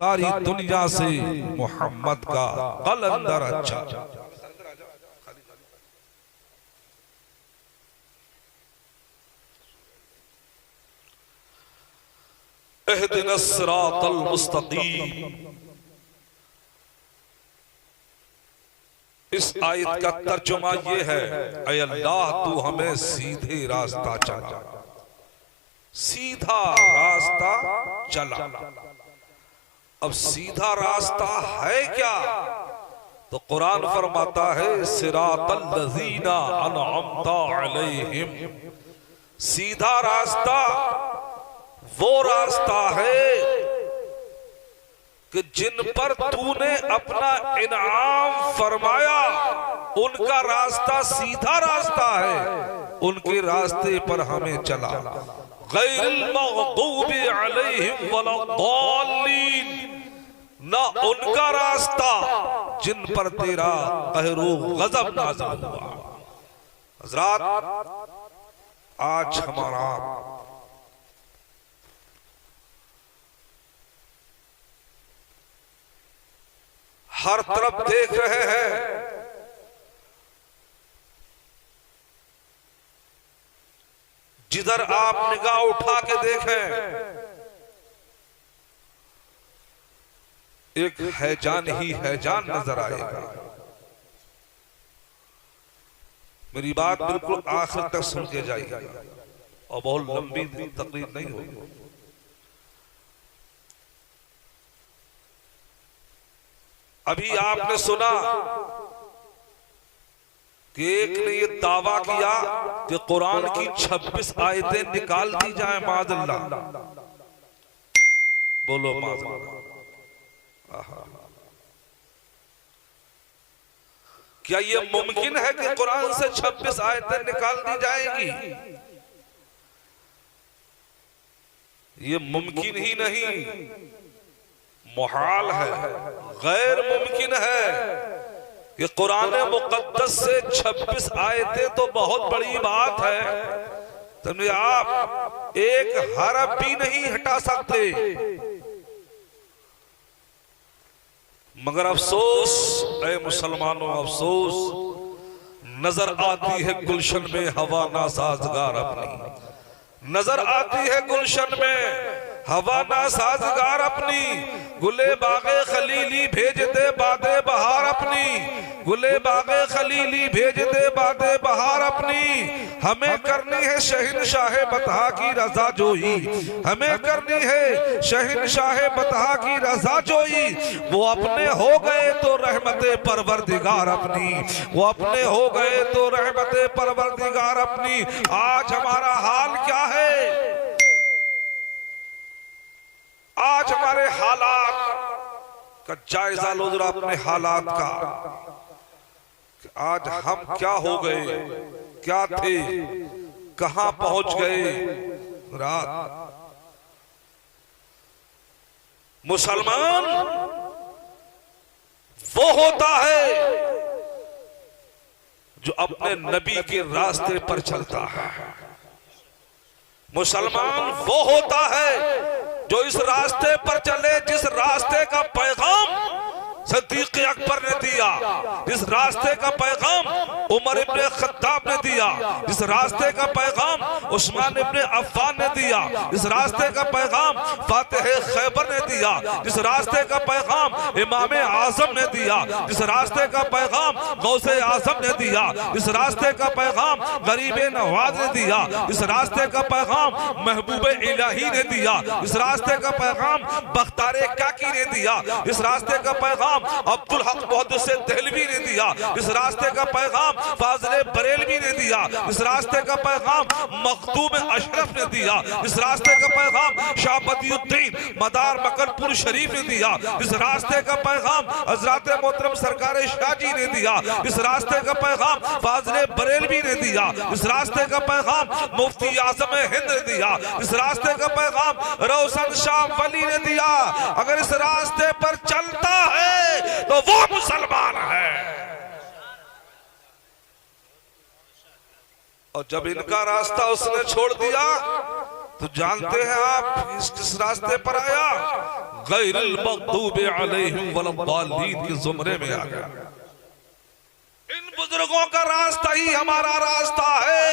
सारी दुनिया से मोहम्मद का कलंदर अच्छा। इहदिनस सिरातल मुस्तकीम, इस आयत का तर्जुमा ये है, ऐ अल्लाह तू हमें सीधे रास्ता चला, सीधा रास्ता चला। अब सीधा रास्ता है क्या? तो कुरान फरमाता है सिरातल लज़ीना अनअमता अलैहिम, सीधा रास्ता वो रास्ता है कि जिन पर तूने अपना इनाम फरमाया, उनका रास्ता सीधा रास्ता है, उनके रास्ते पर हमें चला। गैरिल मग़दूबि अलैहिम वलद्दाल्लीन, ना उनका रास्ता जिन पर तेरा कहरो गजब नाज़िल हुआ। हज़रात, आज हमारा हर तरफ देख रहे हैं, जिधर आप निगाह उठा के देखें एक हैजान ही हैजान नजर आएगा। मेरी बात बिल्कुल आखिर तक सुन के जाइएगा और बहुत लंबी तकरीर नहीं होगी। अभी आपने सुना कि एक ने ये दावा किया कि कुरान की 26 आयतें निकाल दी जाए माज़अल्लाह। बोलो माज़अल्लाह। क्या ये मुमकिन है कि कुरान से 26 आयतें निकाल दी जाएंगी? ये मुमकिन ही नहीं, मुहाल है, गैर मुमकिन है कि कुरान मुक़द्दस से 26 आयतें तो बहुत बड़ी बात है, तुमने आप एक हरफ भी नहीं हटा सकते। मगर अफसोस ऐ मुसलमानों, अफसोस, नजर आती है गुलशन में हवा नासाजगार अपनी, नजर आती है गुलशन में हवा नासाजगार अपनी, गुले बागे खलीली भेज दे बादे बहार अपनी, गुले बागे खलीली भेज दे बादे बहार अपनी। हमें करनी है शहंशाह बतहा की रजा जोई, हमें करनी है शहंशाह बतहा की रजा जोई। वो अपने हो गए तो रहमते परवरदिगार अपनी, वो अपने हो गए तो रहमते परवरदिगार अपनी। आज हमारा हाल क्या है? आज हमारे हालात का जायजा लो जरा, अपने हालात का। आज हम क्या हो गए, क्या थे, कहां पहुंच गए। रात मुसलमान वो होता है जो अपने नबी के रास्ते पर चलता है। मुसलमान वो होता है जो इस रास्ते पर चले जिस रास्ते का पैगाम सिद्दीक़ अकबर ने दिया, जिस रास्ते का पैगाम उमर इब्ने खत्ताब ने दिया, जिस रास्ते का पैगाम उस्मान इब्ने अफ़्फ़ान ने दिया, जिस रास्ते का पैगाम फातिह खैबर ने दिया, जिस रास्ते का पैगाम इमाम आज़म ने दिया, जिस रास्ते का पैगाम गौसे आज़म ने दिया, जिस रास्ते का पैगाम गरीबे नवाज ने दिया, जिस रास्ते का पैगाम महबूब इलाही ने दिया, जिस रास्ते का पैगाम बख्तारे काकी ने दिया, जिस रास्ते का पैगाम अब्दुल हक मुहद्दिस देहलवी ने दिया, जिस रास्ते का पैगाम फाज़िल बरेलवी ने दिया, जिस रास्ते का पैगाम मखदूम अशरफ ने दिया, जिस रास्ते का पैगाम शाह बदियुद्दीन मदार मकनपुर शरीफ ने दिया, जिस रास्ते का पैगाम हज़रत मोहतरम सरकार शाह जी ने दिया, जिस रास्ते का पैगाम फाज़िल बरेलवी ने दिया, जिस रास्ते का पैगाम मुफ्ती आज़म हिंद ने दिया, जिस रास्ते का पैगाम रोशन शाह वली ने दिया। अगर इस रास्ते पर चलता है तो वो मुसलमान है। और जब इनका रास्ता उसने छोड़ दिया तो जानते हैं आप किस रास्ते पर आया? गैरिल मग़दूबि अलैहिम वलद्दालीन के जुमरे में आ गया। इन बुजुर्गों का रास्ता ही हमारा रास्ता है,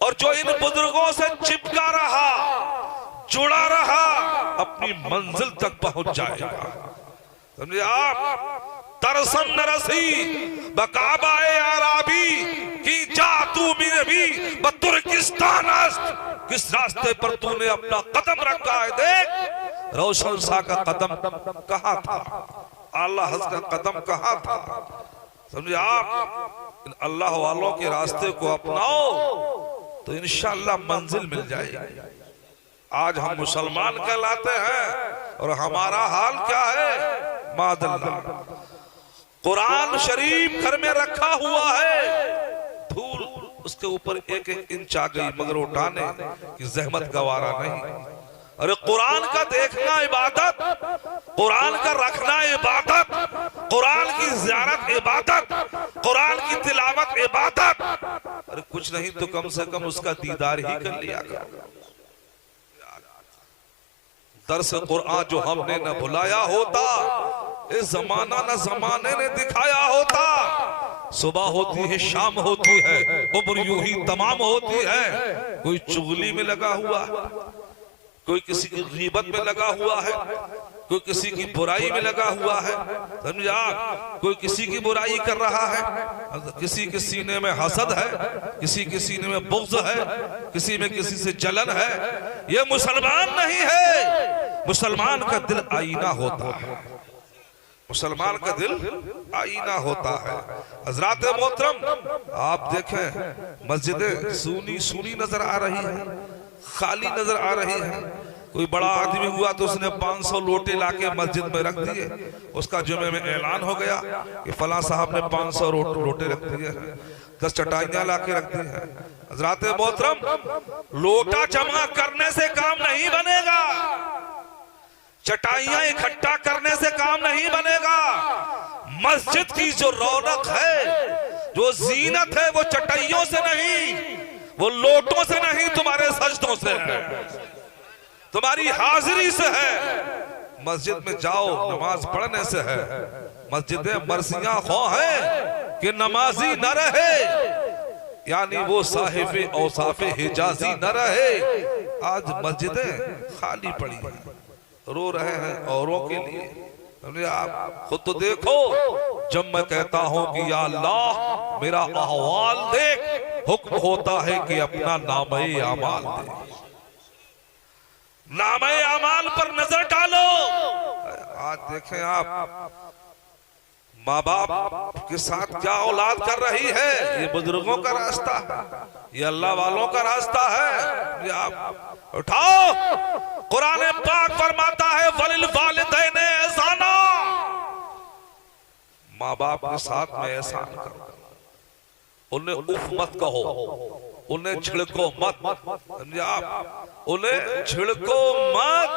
और जो इन बुजुर्गों से चिपका रहा, जुड़ा रहा, अपनी मंजिल तक पहुंच जाएगा। समझे आप? तरसम नरसी बकाबाए आराबी की जा तू मेरे भी बतुर्किस्तान अस्त। किस रास्ते पर तूने अपना कदम रखा है? देख, रोशन शाह का कदम कहाँ था, आला हज़रत का कदम कहाँ था। समझे आप? इन अल्लाह वालों के रास्ते को अपनाओ तो इंशाअल्लाह मंजिल मिल जाएगी। आज हम मुसलमान कहलाते हैं और हमारा हाल क्या है? मादल्ला, कुरान शरीफ घर में रखा हुआ है, धूल उसके ऊपर एक एक इंच आ गई, मगर उठाने की जहमत गवारा नहीं। अरे कुरान का देखना इबादत, कुरान का रखना इबादत, कुरान की ज़ियारत इबादत, कुरान की तिलावत इबादत। अरे कुछ नहीं तो कम से कम उसका दीदार ही कर लिया करो। दर्स कुरान जो हमने न भुलाया होता, इस जमाना न जमाने ने दिखाया होता। सुबह होती है, शाम होती है, उम्र यूं ही तमाम होती है। कोई चुगली में लगा हुआ है, कोई किसी की गीबत में लगा हुआ है, कोई किसी की बुराई में लगा हुआ है। समझा? कोई किसी की बुराई कर रहा है, किसी के सीने में हसद है, किसी के सीने में बुग़्ज़ है, किसी में किसी से जलन है। ये मुसलमान नहीं है। मुसलमान का दिल आईना होता है, मुसलमान का दिल आईना होता है। हज़रात मोहतरम, आप देखें मस्जिदें सूनी सूनी नजर आ रही है, खाली नजर आ रही है। कोई बड़ा आदमी हुआ तो उसने 500 लोटे लाके मस्जिद में रख दिए, उसका जुमे में ऐलान हो गया कि फला साहब ने 500 लोटे रख दिए, 10 चटाइयां लाके रख दी हैं। हज़रात मोहतरम, लोटा जमा करने से काम नहीं बनेगा, चटाइयां इकट्ठा करने से काम नहीं बनेगा। मस्जिद की जो रौनक है, जो जीनत है, वो चटाइयों से नहीं, वो लोटों से नहीं, तुम्हारे सजदों से है, तुम्हारी हाजिरी से है। मस्जिद में जाओ, नमाज पढ़ने से है। मस्जिदें मर्सियां खो हैं कि नमाजी न रहे, यानी वो साहिबे औसाफे हिजाजी न रहे। आज मस्जिदें खाली पड़ी हैं, रो रहे हैं औरों के लिए। आप खुद तो देखो, जब मैं कहता हूं कि या अल्लाह मेरा अहवाल देख, हुक्म होता है कि अपना नामे आमाल दे, नामे आमाल पर नजर डालो। आज देखें आप, माँ बाप के साथ क्या औलाद कर रही है। ये बुजुर्गों का रास्ता है, ये अल्लाह वालों का रास्ता है। ये आप उठाओ, कुरान पाक फरमाता है वलिल वालिदैन एहसाना, माँ बाप के साथ में एहसान करो, उन्हें उफ मत कहो, उन्हें छिड़को मत। आप उन्हें छिड़को मत,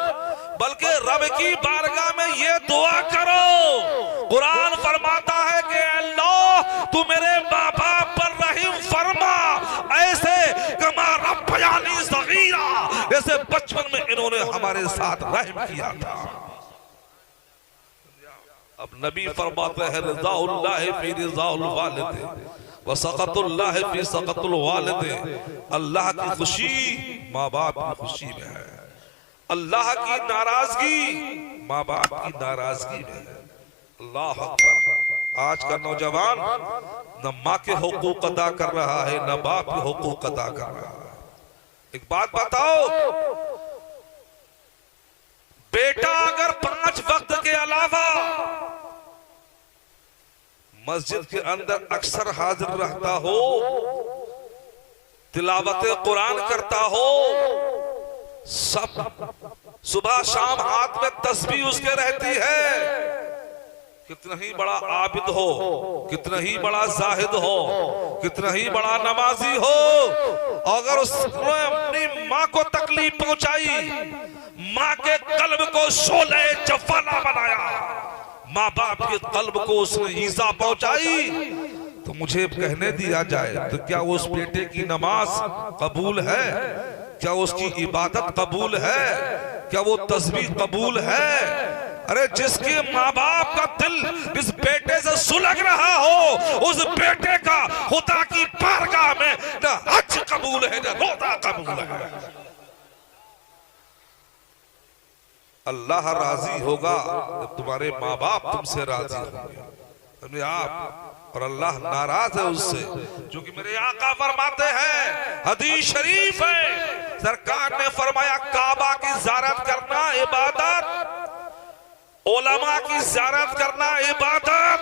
बल्कि रब की बारगाह में ये दुआ करो। कुरान फरमाता है कि अल्लाह तू मेरे माँ बाप पर रहम फरमा, ऐसे कमा रब्बयानी सगीरा, जैसे बचपन में इन्होंने हमारे साथ रहम किया था। अब नबी फरमाते हैं रिज़ाउल्लाह फी रिज़ाउल वालिद व सक़तुल्लाह फी सक़तुल वालिद। अल्लाह की खुशी माँ बाप की खुशी में है, अल्लाह की नाराजगी माँ बाप की नाराजगी में है। अल्लाह अकबर। आज का नौजवान न माँ के हुकूक अदा कर रहा है, न बाप के हुकूक अदा कर रहा है। एक बात बताओ, बेटा अगर 5 वक्त के अलावा मस्जिद के अंदर अक्सर हाजिर रहता हो, तिलावत कुरान करता हो, सब सुबह शाम हाथ में तस्बीह उसके रहती है, कितना ही बड़ा आबिद हो, कितना ही बड़ा जाहिद हो, कितना ही बड़ा नमाजी हो, अगर उसने अपनी माँ को तकलीफ पहुंचाई, माँ के कल्ब को शोले जवाना बनाया, माँ बाप के कल्ब को उसने ईज़ा पहुंचाई, तो मुझे कहने दिया जाए तो क्या उस बेटे की नमाज कबूल है? क्या उसकी इबादत कबूल है? क्या वो तस्बीह कबूल है? अरे जिसके माँ बाप का दिल जिस बेटे से सुलग रहा हो, उस बेटे का खुदा की बारगाह में न हज कबूल है न रोजा कबूल है। अल्लाह राजी होगा जब तुम्हारे माँ बाप तुमसे राजी होंगे। आप और अल्लाह नाराज है उससे, क्योंकि मेरे आका फरमाते हैं, हदीस शरीफ है, सरकार ने फरमाया काबा की ज़ियारत करना इबादत, उलमा की ज़ियारत करना इबादत,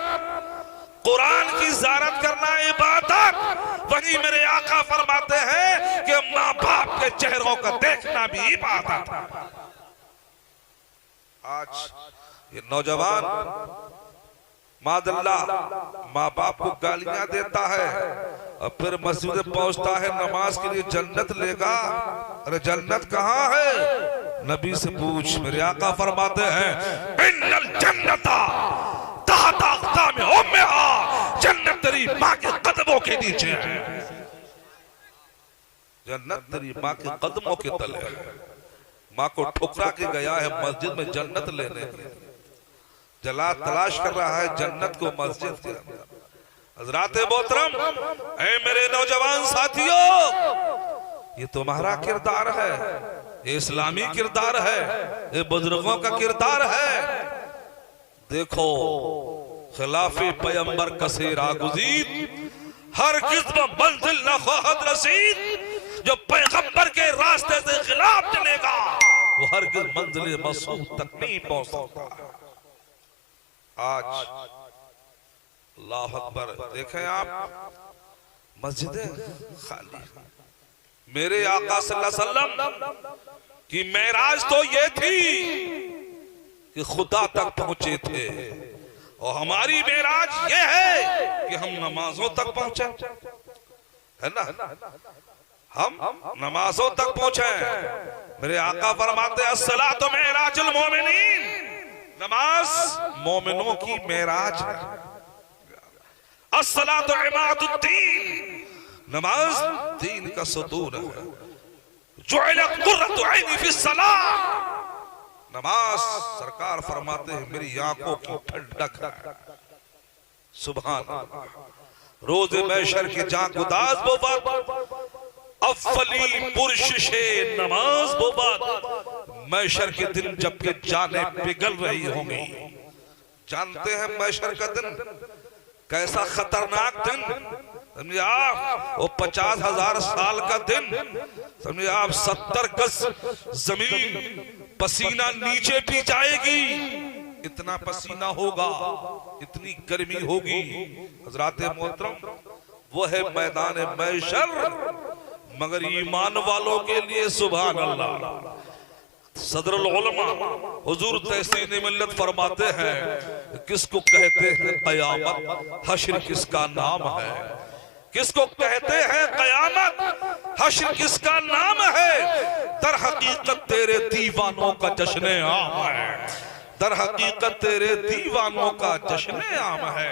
कुरान की ज़ियारत करना इबादत। वहीं मेरे आका फरमाते हैं कि माँ बाप के चेहरों का देखना भी इबादत। आज ये नौजवान मादल्ला माँ बाप को गालियां देता है और फिर मस्जिद पहुंचता है नमाज के लिए, जन्नत लेगा। अरे जन्नत कहाँ है? नबी से पूछ। मेरे आका फरमाते हैं, इन्नल जन्नता तहता अक़दाम उम्मिहा, जन्नत तेरी माँ के कदमों के नीचे है। जन्नत तेरी माँ के कदमों के तले है। माँ को ठुकरा के गया है मस्जिद में जन्नत लेने के लिए, जला तलाश कर रहा है जन्नत को मस्जिद के अंदर। हज़रात मोहतरम, ऐ मेरे नौजवान साथियों, ये तुम्हारा किरदार है, ये इस्लामी किरदार है, ये बुजुर्गों का किरदार है। देखो खिलाफे पैगंबर कसेरा गुज़ीद, हर किस्म मंजिल न ख्वाहद रसीद। जो पैगंबर के रास्ते से खिलाफ चलेगा वो हर किस्म मंजिल मसूद तक नहीं पहुंच सकता। आज अल्लाह अकबर, देखें आप मस्जिदें खाली। मेरे आका सल्लल्लाहु अलैहि वसल्लम की मेराज तो ये थी कि खुदा तक पहुंचे थे, और हमारी मेराज ये है कि हम नमाजों तक पहुंचे, है ना? हम नमाजों तक पहुंचे। मेरे आका फरमाते हैं, अस्सलातु मेराजुल मोमिनीन, नमाज मोमिनों की मेराज है। अस्सलातु इमादुद्दीन, नमाज दीन का सतून है। जुइलत कुर्रतु ऐनी फिस्सलाह, नमाज सरकार फरमाते हैं मेरी आंखों की ठंडक है। सुभान अल्लाह। रोज महशर की जान गुदास बोबाद, अफली पुरशिशे नमाज बोबाद, महशर के दिन जबकि जाने पिघल रही होंगी। जानते हैं महशर का दिन कैसा खतरनाक दिन, समझे आप? वो 50,000 साल का दिन, समझे आप? 70 गज जमीन पसीना नीचे भी जाएगी, इतना पसीना होगा, इतनी गर्मी होगी। हज़रात मोहतरम, वो है मैदान महशर, मगर ईमान वालों के लिए सुभान अल्लाह। सदरुल उलमा हुजूर तहसीन मिल्लत फरमाते हैं, किसको कहते हैं कयामत, हश्र किसका नाम है? किसको कहते हैं कयामत, हश्र किसका नाम है? दर हकीकत तेरे दीवानों का जश्न आम है, दर हकीकत तेरे दीवानों का जश्न आम है।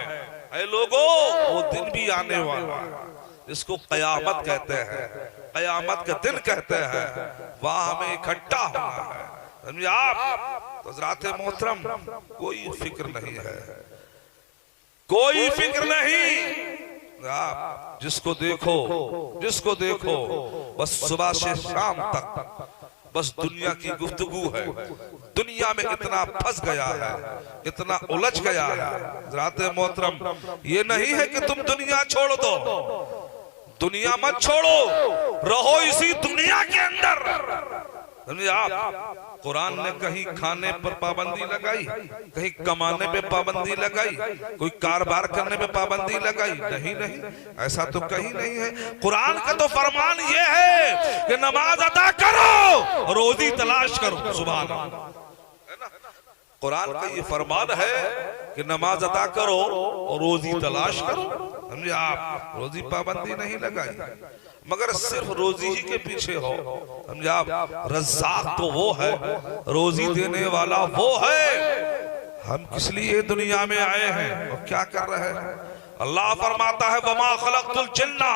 ऐ लोगो, वो दिन भी आने वाला है जिसको कयामत कहते हैं, कयामत का दिन कहते हैं, वहां हमें इकट्ठा होना है, समझे आप? तो हज़रात मोहतरम, कोई फिक्र नहीं है, कोई फिक्र नहीं। आप जिसको देखो बस सुबह से शाम तक बस दुनिया की गुफ्तगू है, दुनिया में इतना फंस गया है, इतना उलझ गया है। हज़रात मोहतरम, ये नहीं है कि तुम दुनिया छोड़ दो, दुनिया मत छोड़ो, रहो इसी दुनिया के अंदर। समझे आप? कुरान ने कहीं खाने पर पाबंदी लगाई, कहीं कमाने पे पाबंदी लगाई, कोई कारोबार करने पे पाबंदी लगाई? नहीं, ऐसा तो कहीं नहीं है। कुरान का तो फरमान ये है कि नमाज अदा करो, रोजी तलाश करो। सुभान अल्लाह, है ना? कुरान का ये फरमान है कि नमाज अदा करो और रोजी तलाश करो। समझे आप? रोजी पाबंदी नहीं लगाई, मगर सिर्फ रोजी ही के पीछे हो। समझे आप? रज़्ज़ाक़ तो वो है, रोजी देने वाला वो है। हम किस लिए दुनिया में आए हैं और क्या कर रहे हैं? अल्लाह फरमाता है वमा खलक़तुल जिन्ना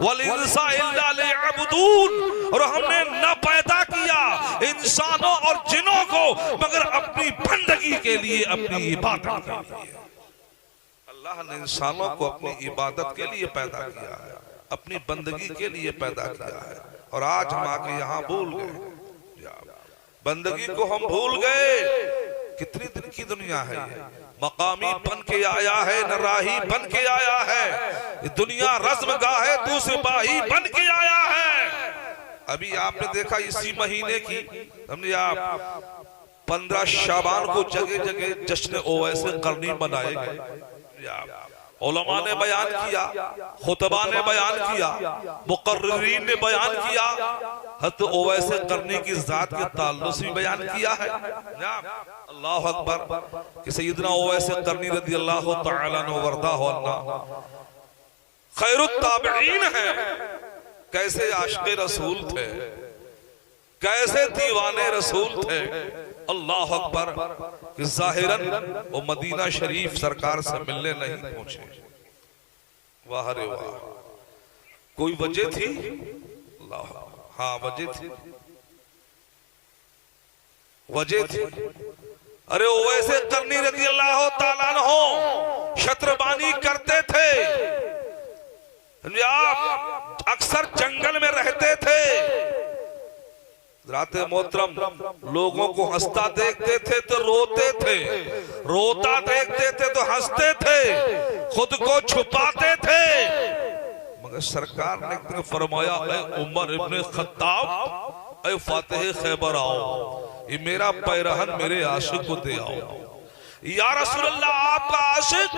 वल इंसा इल्ला लियअबुदून, और हमने न पैदा किया इंसानों और जिनों को मगर अपनी बंदगी के लिए, अपनी इबादत के लिए। अल्लाह ने इंसानों को अपनी इबादत के लिए पैदा किया है, अपनी बंदगी के लिए पैदा किया है। और आज हम आके यहाँ भूल गए, बंदगी को हम भूल गए। कितनी दिन की दुनिया है ये, मकामी बन के आया है, नराही बन के आया है, ये दुनिया रज़्मगाह है, तू सिपाही बन के आया है। अभी आपने देखा इसी महीने की हमने आप 15 शाबान को जगह जगह जश्न ओवैसे करनी मनाए गए। उलमा ने बयान किया, खुतबा ने बयान किया, मुकर्रिरीन ने बयान किया, हत ओवैसे करनी की जात के ताल्लुक से भी बयान किया है। अल्लाह अकबर कि सैयदना ओवैसे करनी रज़ी अल्लाह तआला अन्हु वरदाहु अन्ना खैरुत ताबिईन है। कैसे आशिक़े रसूल थे, कैसे दीवाने रसूल थे। अल्लाह अकबर कि जाहिरन वो मदीना शरीफ सरकार से मिलने नहीं पहुंचे। वाह रे वाह, कोई वजह थी? अल्लाह, हाँ वजह थी, वजह थी। अरे ओवैसे करनी रज़ी अल्लाह तआला अन्हु शत्रबानी करते थे, आप अक्सर जंगल में रहते थे। राते मोहतरम लोगों को हंसता देखते थे तो रोते थे, रोता देखते थे तो हंसते थे, खुद को छुपाते थे। मगर सरकार ने एक दिन फरमाया, ऐ उमर इब्ने खत्ताब, ऐ फातिह खैबर आओ, ये मेरा पैरहन मेरे आशिक को दे आओ। या रसूलल्लाह, आपका आशिक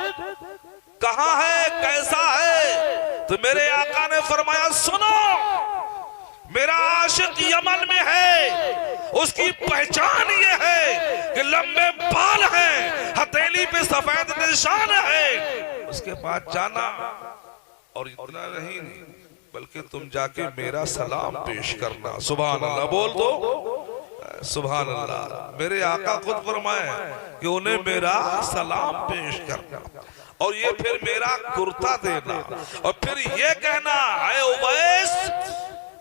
कहाँ है, कैसा है? तो मेरे आका ने फरमाया, सुनो, मेरा आशिक यमन में है, उसकी पहचान ये है कि लंबे बाल हैं, हथेली पे सफेद निशान है। उसके पास जाना, और इतना नहीं बल्कि तुम जाके मेरा सलाम पेश करना। सुभान अल्लाह बोल दो, सुभान अल्लाह। मेरे आका खुद फरमाए कि उन्हें मेरा सलाम पेश करना, और ये फिर मेरा कुर्ता देना, और फिर ये कहना, ऐ उवैस,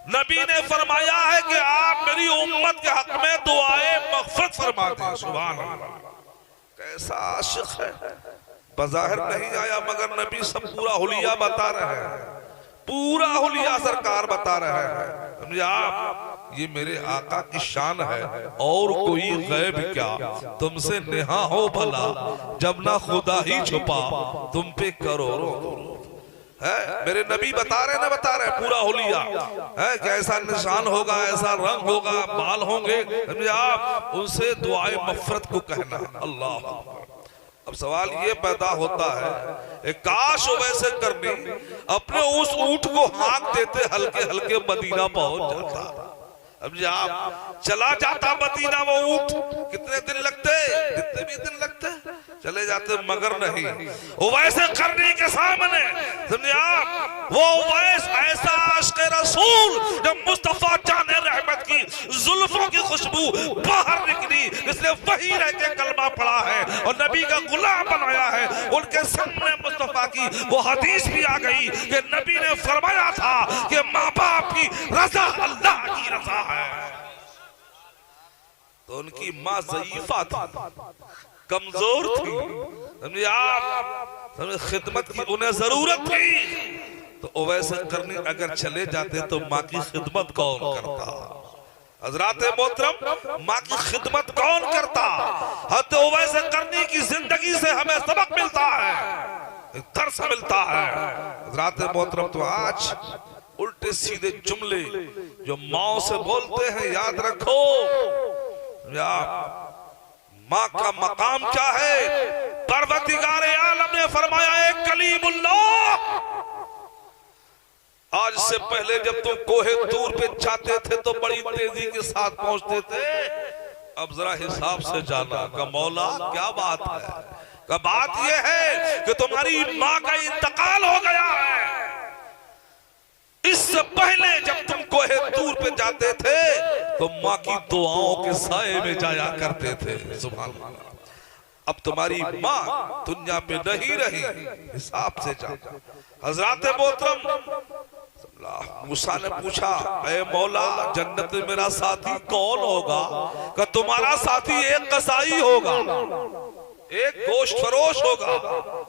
नबी ने फरमाया है कि आप मेरी उम्मत के हक में दुआए मग़फ़िरत फरमा दें। सुभान अल्लाह, कैसा आशिक है। बज़ाहिर नहीं आया मगर नबी सब पूरा हुलिया बता रहे हैं, पूरा हुलिया सरकार बता रहे हैं। आप, ये मेरे आका की शान है, और कोई गैब क्या तुमसे नेहा हो भला, जब ना खुदा ही छुपा तुम पे करोड़ों है। मेरे नबी बता रहे पूरा हुलिया है, कैसा निशान होगा, ऐसा रंग होगा, बाल होंगे। आप उनसे दुआए मग़फ़िरत को कहना। अल्लाह, अब सवाल ये पैदा होता है, काश वैसे करनी अपने उस ऊंट को हाँक देते, हल्के हल्के मदीना पहुंच जाता। अब आप चला जाता मदीना, वो ऊंट कितने दिन लगते, कितने भी दिन लगते, चले जाते, मगर नहीं। वैसे करने के सामने समझे आप, वो वैसे ऐसा आशिक़े रसूल, जब मुस्तफा जाने रहमत की जुल्फों की खुशबू बाहर निकली, इसलिए वही रह के कलमा पढ़ा है और नबी का गुलाम बनाया है। उनके सामने मुस्तफा की वो हदीस भी आ गई कि नबी ने फरमाया था कि माँ बाप की रजा अल्लाह की रजा है। तो उनकी माँ ज़ईफ़ा थी, कमजोर थी, समझे आप, समझे खिदमत की उन्हें जरूरत थी। तो ओवैसे करनी अगर चले जाते तो माँ की खिदमत कौन करता? हज़रात मोहतरम, माँ की खिदमत कौन करता? हत ओवैसे करनी की जिंदगी से हमें सबक मिलता है, दर्स मिलता है। हज़रात मोहतरम, तो आज उल्टे सीधे जुमले जो माँ से बोलते हैं, याद रखो माँ का मकाम क्या है। परवरदिगारे आलम ने फरमाया, एक कलीमुल्लाह, आज से पहले जब तुम कोहे तूर पे जाते थे तो बड़ी तेजी के साथ पहुंचते थे, अब जरा हिसाब से जाना का मौला क्या बात है। का बात यह है कि तुम्हारी माँ का इंतकाल हो गया है। इससे पहले जब तुम कोहे तूर पे जाते थे तो माँ की दुआओं के साए में जाया करते थे। सुभान अल्लाह। अब तुम्हारी माँ दुनिया में नहीं रही, हिसाब से जा। हजरत मोहतरम मूसा ने पूछा, ऐ मौला जन्नत में मेरा साथी कौन होगा? कि तुम्हारा साथी एक कसाई होगा, एक गोश्त फरोश होगा,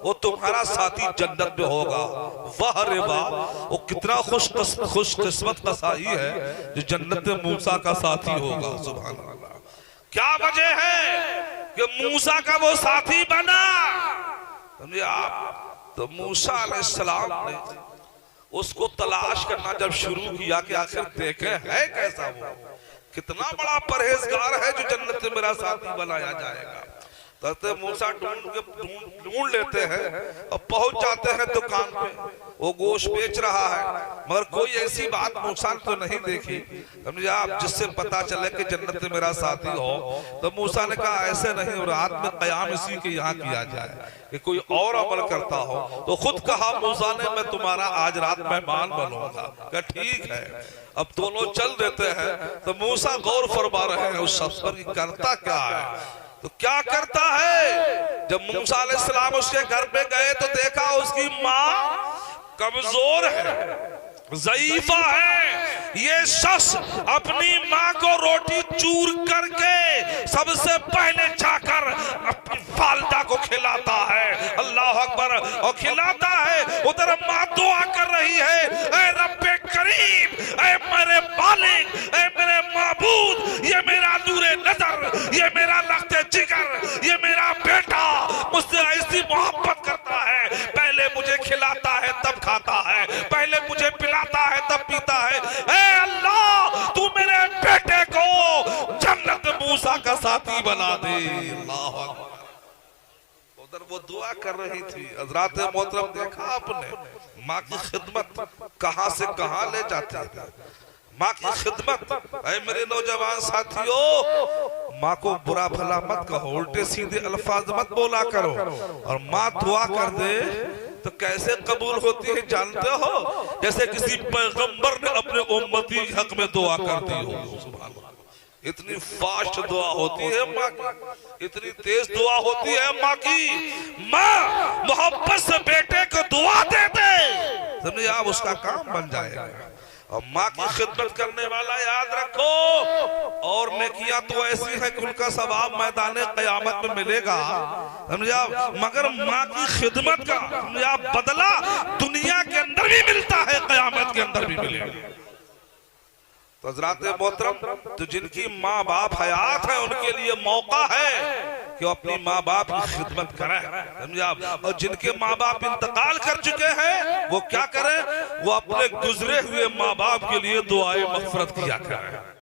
वो तुम्हारा साथी जन्नत में होगा। वाह रे वाह, वो कितना खुशकिस्मत कसाई है जो जन्नत में मूसा का साथी होगा। सुभान अल्लाह। क्या वजह है कि मूसा का वो साथी बना? समझे आप? तो मूसा अलैहिस्सलाम ने उसको तलाश करना जब शुरू किया कि आखिर देखे है कैसा वो, कितना बड़ा परहेजगार है जो जन्नत में मेरा साथी बनाया जाएगा। तो मूसा ढूंढ लेते हैं और पहुंच जाते हैं दुकान पे, वो गोश्त बेच रहा है, मगर कोई ऐसी बात मूसा ने तो नहीं देखी, समझे आप, जिससे पता चले कि जन्नत में मेरा साथी हो। तो मूसा ने कहा ऐसे नहीं, रात में क़याम इसी के यहाँ किया जाए कि कोई और अमल करता हो। तो खुद कहा मूसा ने, मैं तुम्हारा आज रात मेहमान बनूंगा। क्या ठीक है। अब दोनों चल देते हैं। तो मूसा गौर फरमा रहे हैं उस शख्स पर कि करता क्या है। तो क्या करता है, जब मूसा अलैहिस्सलाम उसके घर पे गए तो देखा उसकी माँ कमजोर है, ज़ईफा है। ये शख्स अपनी माँ को रोटी चूर करके सबसे पहले जाकर अपनी वालिदा को खिलाता है। अल्लाह अकबर। और खिलाता है, उधर माँ दुआ कर रही है, ऐ रब्बे करीम, ऐ मेरे मालिक, ऐ मेरे माबूद, ये मेरा नूरे नजर, ये मेरा लख्ते जिगर, ये मेरा बेटा मुझसे ऐसी मोहब्बत करता है, पहले मुझे खिलाता है तब खाता है, पहले मुझे पिलाता है तब पीता है। ऐ अल्लाह, तू मेरे बेटे को जन्नत मूसा का साथी बना दे। अल्लाह अकबर। उधर वो दुआ कर रही थी। हज़रात मोहतरम देखा आपने माँ की खिदमत कहां से कहां ले जाती है। माँ की खिदमत। ऐ मेरे नौजवान साथियों, माँ को बुरा भला मत कहो, उल्टे सीधे अल्फाज मत बोला करो। और माँ दुआ कर दे तो कैसे कबूल होती है जानते हो? जैसे किसी पैगंबर ने अपने उम्मती हक में दुआ कर दी हो। सुभान अल्लाह। इतनी फास्ट दुआ होती है माँ की, इतनी तेज दुआ होती है माँ की। माँ मोहब्बत से बेटे को दुआ दे दे, समझे आप, उसका काम बन जाएगा। और माँ की खिदमत करने वाला याद रखो, और नेकियां तो ऐसी है कि उनका सवाब मैदान क़यामत में मिलेगा, समझा। मगर माँ की खिदमत का समझा बदला दुनिया के अंदर भी मिलता है, क़यामत के अंदर भी मिलेगा। तो हज़रात मोहतरम, तो जिनकी माँ बाप हयात है उनके लिए मौका है कि वो अपनी माँ बाप की खिदमत करें, समझा। और जिनके माँ बाप इंतकाल कर चुके हैं वो क्या करें? वो अपने गुजरे हुए माँ बाप के लिए दुआए मग़फ़िरत किया करें।